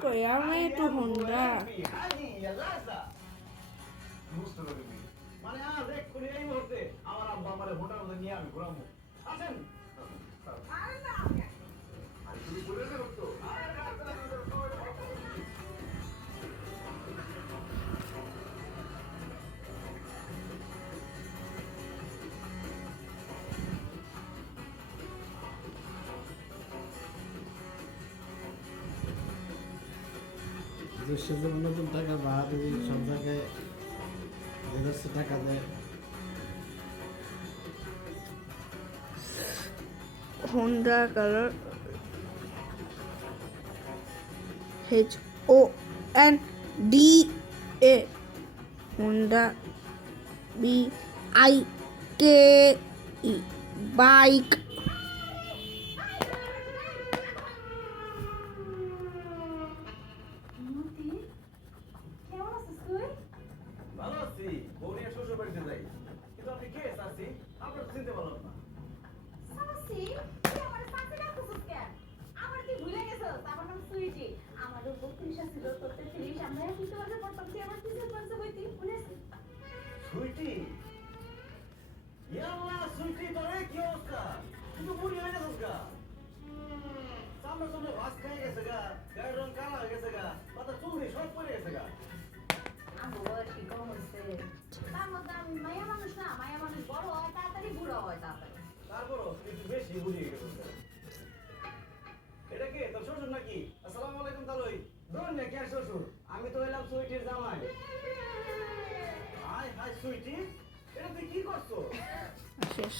Chiamiamo tu Honda. মানে আর এক্ষুনি এই মুহূর্তে আমার আব্বা আমার হোন্ডার মধ্যে নিয়ে আমি ঘুরাবো আসেন আর তুমি বলে দেবো তো দেশে যেমন নতুন টাকা বাহাদুরি সব জায়গায় দেড়শো টাকা দেয়। Honda color HONDA Honda BIKE bike. ভালো আছি বউনিয়া শ্বশুর বাড়িতে যাই কিন্তু আপনি কে চাচি আপনার তো চিনতে পারলাম না সাসি তুই আমার সাথে রাখছিস কেন আমার কি ভুলে গেছস আমার নাম সুইটি আমার 32 ছিল তোর 33 আমরা কি তোরে পড়তাম তুই আমার কিসের পাশে বইতি ভুলে সুইটি ইয়াল্লা সুইটি তোরে কি অবস্থা তুই তো বুড়ি হয়ে গেছিস গা সামনে সামনে ভাত খেয়ে গেছে গা গায়ের রং কালো হয়ে গেছে গা মাথা চুল সব পড়ে গেছে গা আমার বয়স কম হচ্ছে তার মধ্যে আমি মায়া মানুষ না মায়া মানুষ বড় হয় তাড়াতাড়ি বুড়ো হয় তাড়াতাড়ি তারপরও তুই একটু বেশি বুড়ি হয়ে গেছিস এটা কে তোর শ্বশুর নাকি আসসালামু আলাইকুম তালুই ধরুন না কে শ্বশুর আমি তো এলাম সুইটির জামাই হাই হাই সুইটি এটা তুই কি করছো শেষ